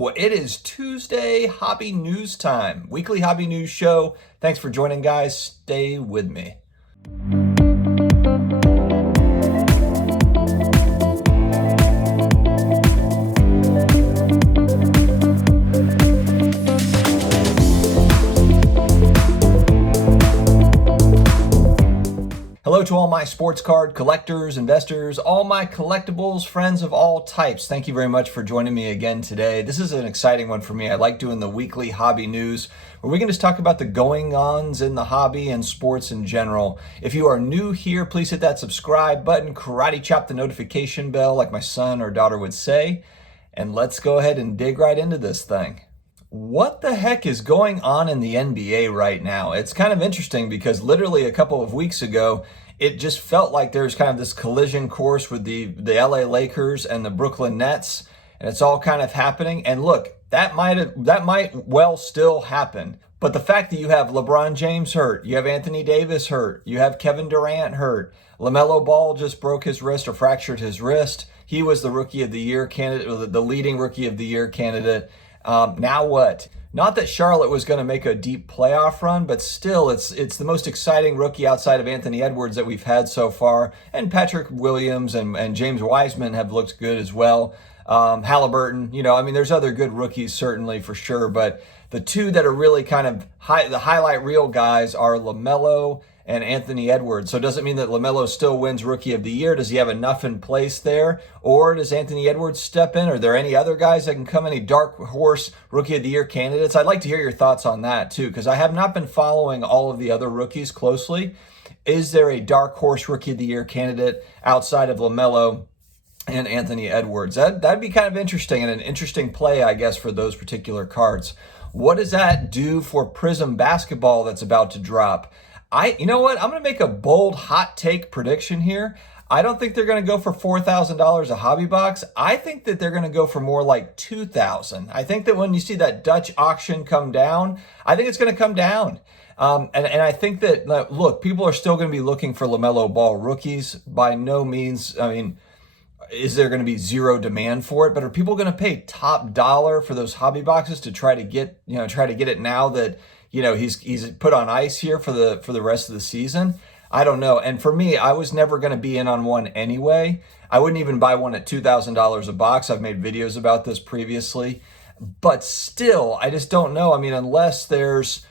Hello, it is Tuesday Hobby News time, weekly hobby news show. Thanks for joining, guys. Stay with me. Hello to all my sports card collectors, investors, all my collectibles, friends of all types. Thank you very much for joining me again today. This is an exciting one for me. I like doing the weekly hobby news where we can just talk about the going-ons in the hobby and sports in general. If you are new here, please hit that subscribe button, karate chop the notification bell like my son or daughter would say, and let's go ahead and dig right into this thing. What the heck is going on in the NBA right now? It's kind of interesting because literally a couple of weeks ago, it just felt like there's kind of this collision course with the LA Lakers and the Brooklyn Nets, and it's all kind of happening. And look, that might well still happen. But the fact that you have LeBron James hurt, you have Anthony Davis hurt, you have Kevin Durant hurt, LaMelo Ball just broke his wrist or fractured his wrist. He was the Rookie of the Year candidate, or the leading Rookie of the Year candidate. Now what? Not that Charlotte was going to make a deep playoff run, but still, it's the most exciting rookie outside of Anthony Edwards that we've had so far. And Patrick Williams and James Wiseman have looked good as well. Halliburton, there's other good rookies certainly for sure, but the two that are really kind of the highlight reel guys are LaMelo and Anthony Edwards. So does it mean that LaMelo still wins Rookie of the Year? Does he have enough in place there? Or does Anthony Edwards step in? Are there any other guys that can come, any dark horse Rookie of the Year candidates? I'd like to hear your thoughts on that too, because I have not been following all of the other rookies closely. Is there a dark horse Rookie of the Year candidate outside of LaMelo and Anthony Edwards? That'd be kind of interesting and an interesting play, I guess, for those particular cards. What does that do for Prism basketball that's about to drop? You know what? I'm going to make a bold hot take prediction here. I don't think they're going to go for $4,000 a hobby box. I think that they're going to go for more like $2,000. I think that when you see that Dutch auction come down, I think it's going to come down. And I think that, look, people are still going to be looking for LaMelo Ball rookies. By no means, is there going to be zero demand for it? But are people going to pay top dollar for those hobby boxes to try to get it now that he's put on ice here for the rest of the season? I don't know. And for me, I was never going to be in on one anyway. I wouldn't even buy one at $2,000 a box. I've made videos about this previously. But still, I just don't know. Unless there's,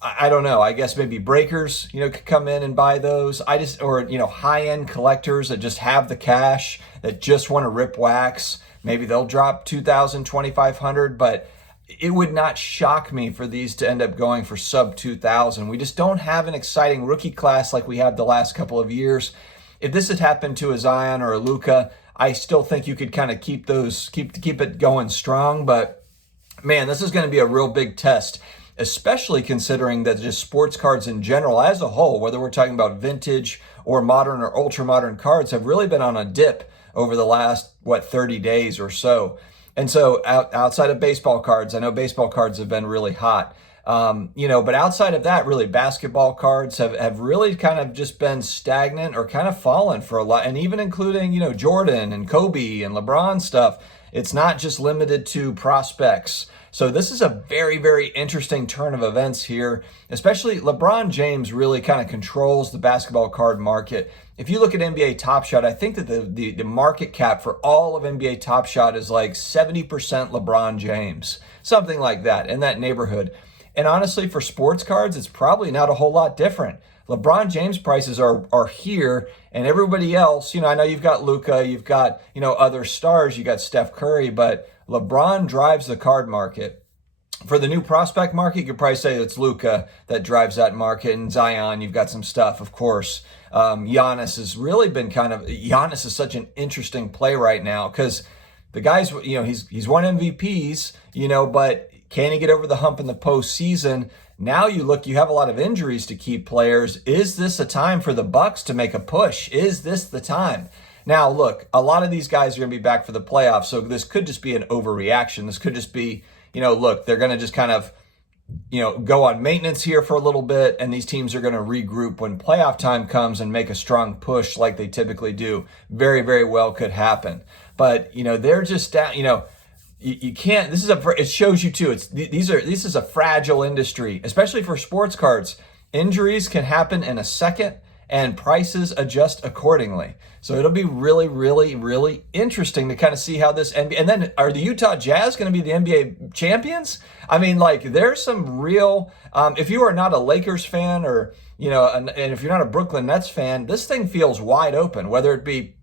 I don't know, I guess maybe breakers, could come in and buy those. Or high-end collectors that just have the cash, that just want to rip wax. Maybe they'll drop $2,000, $2,500, but it would not shock me for these to end up going for sub 2,000. We just don't have an exciting rookie class like we have the last couple of years. If this had happened to a Zion or a Luka, I still think you could kind of keep it going strong. But man, this is going to be a real big test, especially considering that just sports cards in general as a whole, whether we're talking about vintage or modern or ultra modern cards, have really been on a dip over the last 30 days or so. And so outside of baseball cards, I know baseball cards have been really hot, but outside of that, really basketball cards have really kind of just been stagnant or kind of fallen for a lot. And even including, Jordan and Kobe and LeBron stuff. It's not just limited to prospects. So this is a very, very interesting turn of events here, especially LeBron James really kind of controls the basketball card market. If you look at NBA Top Shot, I think that the market cap for all of NBA Top Shot is like 70% LeBron James, something like that, in that neighborhood. And honestly, for sports cards, it's probably not a whole lot different. LeBron James prices are here, and everybody else, I know you've got Luka, you've got, other stars, you got Steph Curry, but LeBron drives the card market. For the new prospect market, you could probably say it's Luka that drives that market, and Zion, you've got some stuff, of course. Giannis has really been Giannis is such an interesting play right now because the guy's, he's won MVPs, but can he get over the hump in the postseason? Now you have a lot of injuries to keep players. Is this a time for the Bucks to make a push? Is this the time? Now, look, a lot of these guys are going to be back for the playoffs, so this could just be an overreaction. This could just be, look, they're going to just kind of, go on maintenance here for a little bit, and these teams are going to regroup when playoff time comes and make a strong push like they typically do. Very, very well could happen. But, they're just down, you can't. It shows you too. This is a fragile industry, especially for sports cards. Injuries can happen in a second, and prices adjust accordingly. So it'll be really, really, really interesting to kind of see how this NBA. And then are the Utah Jazz going to be the NBA champions? I mean, like, there's some real. If you are not a Lakers fan, or and if you're not a Brooklyn Nets fan, this thing feels wide open. Whether it be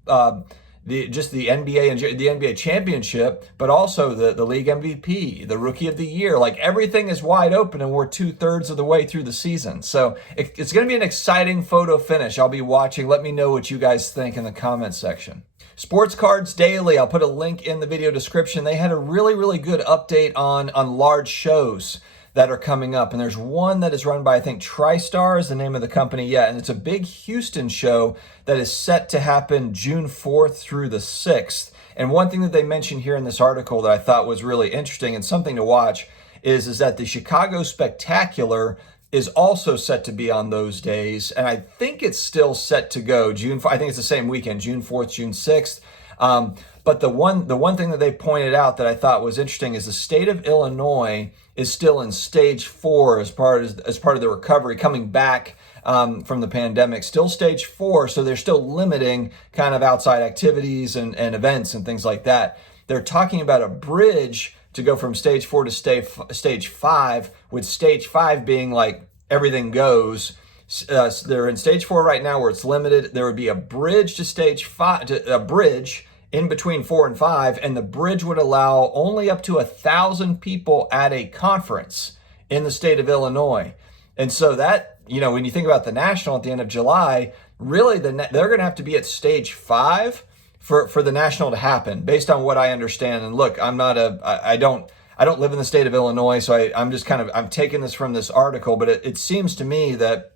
the NBA and the NBA championship, but also the league MVP, the rookie of the year, like everything is wide open, and we're 2/3 of the way through the season. So it's going to be an exciting photo finish. I'll be watching. Let me know what you guys think in the comments section. Sports Cards Daily, I'll put a link in the video description. They had a really, really good update on large shows that are coming up. And there's one that is run by, I think, TriStar is the name of the company. Yeah, and it's a big Houston show that is set to happen June 4th through the 6th. And one thing that they mentioned here in this article that I thought was really interesting and something to watch is that the Chicago Spectacular is also set to be on those days. And I think it's still set to go I think it's the same weekend, June 4th, June 6th. But the one thing that they pointed out that I thought was interesting is the state of Illinois is still in stage 4 as part of the recovery coming back from the pandemic, still stage 4. So they're still limiting kind of outside activities and events and things like that. They're talking about a bridge to go from stage 4 to stage 5, with stage 5 being like everything goes. So they're in stage 4 right now where it's limited. There would be a bridge to stage 5, a bridge in between 4 and 5, and the bridge would allow only up to 1,000 people at a conference in the state of Illinois. And so that, when you think about the National at the end of July, really they're going to have to be at stage 5 for the National to happen, based on what I understand. And look, I don't live in the state of Illinois, so I'm just I'm taking this from this article, but it seems to me that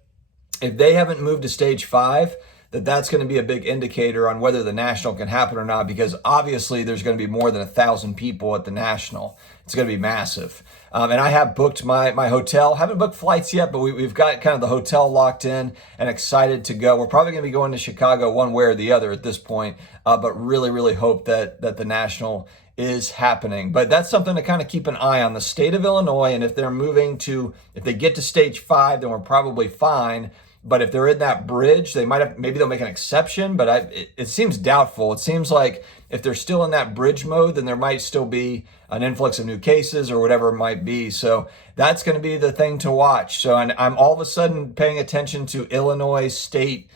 if they haven't moved to stage 5, that's going to be a big indicator on whether the National can happen or not, because obviously there's going to be more than 1,000 people at the National. It's going to be massive. And I have booked my hotel. Haven't booked flights yet, but we've got kind of the hotel locked in and excited to go. We're probably going to be going to Chicago one way or the other at this point, but really, really hope that the National is happening. But that's something to kind of keep an eye on, the state of Illinois. And if they get to stage 5, then we're probably fine. But if they're in that bridge, maybe they'll make an exception, but it seems doubtful. It seems like if they're still in that bridge mode, then there might still be an influx of new cases or whatever it might be. So that's going to be the thing to watch. So I'm all of a sudden paying attention to Illinois state,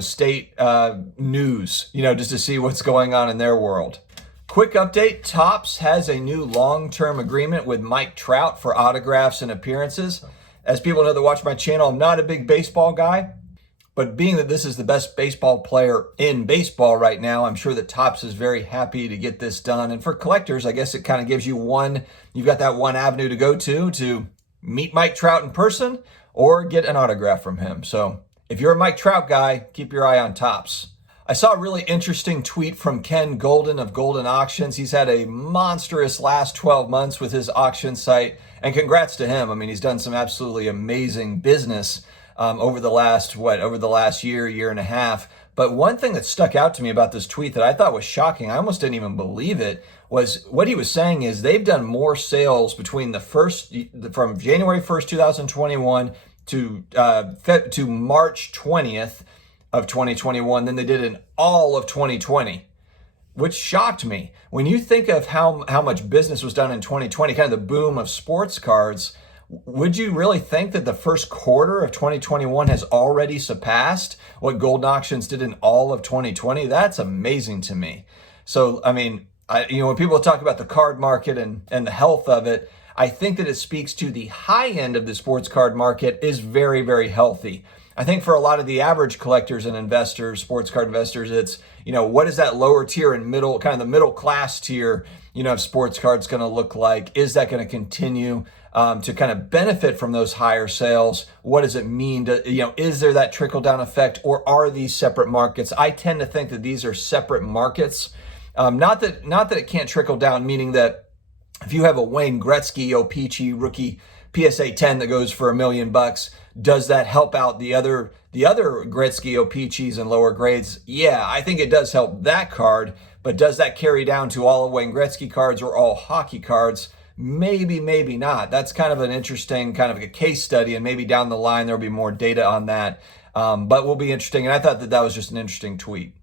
state news, just to see what's going on in their world. Quick update, Topps has a new long-term agreement with Mike Trout for autographs and appearances. As people know that watch my channel, I'm not a big baseball guy, but being that this is the best baseball player in baseball right now, I'm sure that Topps is very happy to get this done. And for collectors, I guess it kind of gives you've got that one avenue to go to meet Mike Trout in person or get an autograph from him. So if you're a Mike Trout guy, keep your eye on Topps. I saw a really interesting tweet from Ken Golden of Golden Auctions. He's had a monstrous last 12 months with his auction site, and congrats to him. I mean, he's done some absolutely amazing business over the last year and a half. But one thing that stuck out to me about this tweet that I thought was shocking, I almost didn't even believe it, was what he was saying is they've done more sales from January 1st, 2021 to March 20th of 2021 than they did in all of 2020, which shocked me. When you think of how much business was done in 2020, kind of the boom of sports cards, would you really think that the first quarter of 2021 has already surpassed what Golden Auctions did in all of 2020? That's amazing to me. So, I mean, when people talk about the card market and the health of it, I think that it speaks to the high end of the sports card market is very, very healthy. I think for a lot of the average collectors and investors, sports card investors, it's, what is that lower tier and middle, kind of the middle class tier, of sports cards going to look like? Is that going to continue to kind of benefit from those higher sales? What does it mean is there that trickle down effect, or are these separate markets? I tend to think that these are separate markets. Not that it can't trickle down, meaning that if you have a Wayne Gretzky O-Pee-Chee rookie PSA 10 that goes for $1 million, does that help out the other Gretzky O-Pee-Chees and lower grades? Yeah, I think it does help that card, But does that carry down to all of Wayne Gretzky cards or all hockey cards? Maybe, maybe not. That's kind of an interesting kind of a case study, and maybe down the line there'll be more data on that. But will be interesting. And I thought that was just an interesting tweet.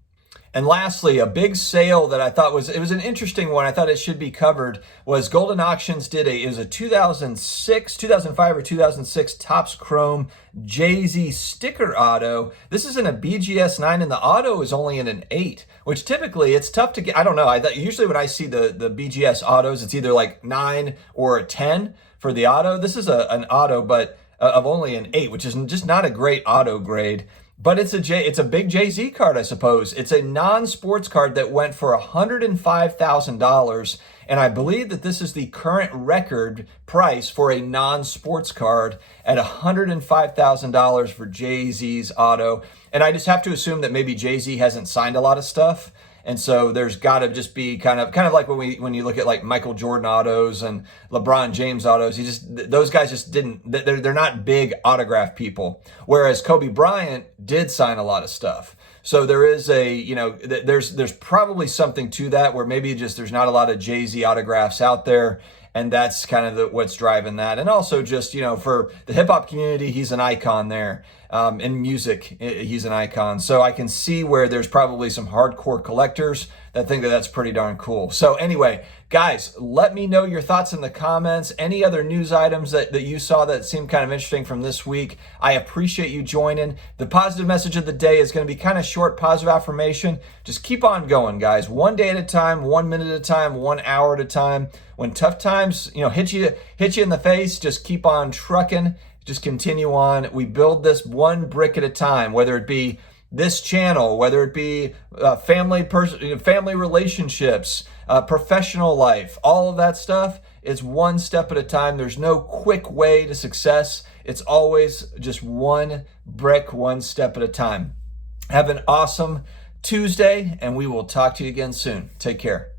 And lastly, a big sale that I thought was an interesting one. I thought it should be covered was Golden Auctions it was a 2005 or 2006 Topps Chrome Jay-Z sticker auto. This is in a BGS 9 and the auto is only in an 8, which typically it's tough to get. I don't know. Usually when I see the BGS autos, it's either like 9 or a 10 for the auto. This is an auto, but of only an 8, which is just not a great auto grade. But it's a big Jay-Z card, I suppose. It's a non-sports card that went for $105,000, and I believe that this is the current record price for a non-sports card at $105,000 for Jay-Z's auto. And I just have to assume that maybe Jay-Z hasn't signed a lot of stuff. And so there's got to just be kind of like when you look at like Michael Jordan autos and LeBron James autos, those guys just didn't. They're not big autograph people. Whereas Kobe Bryant did sign a lot of stuff. So there is there's probably something to that where maybe just there's not a lot of Jay-Z autographs out there. And that's kind of what's driving that. And also just, for the hip hop community, he's an icon there. In music, he's an icon. So I can see where there's probably some hardcore collectors that think that that's pretty darn cool. So anyway, guys, let me know your thoughts in the comments. Any other news items that you saw that seemed kind of interesting from this week. I appreciate you joining. The positive message of the day is going to be kind of short, positive affirmation. Just keep on going, guys. One day at a time, 1 minute at a time, 1 hour at a time. When tough times, hit you in the face, just keep on trucking. Just continue on. We build this one brick at a time, whether it be this channel, whether it be family relationships, professional life, all of that stuff is one step at a time. There's no quick way to success. It's always just one brick, one step at a time. Have an awesome Tuesday, and we will talk to you again soon. Take care.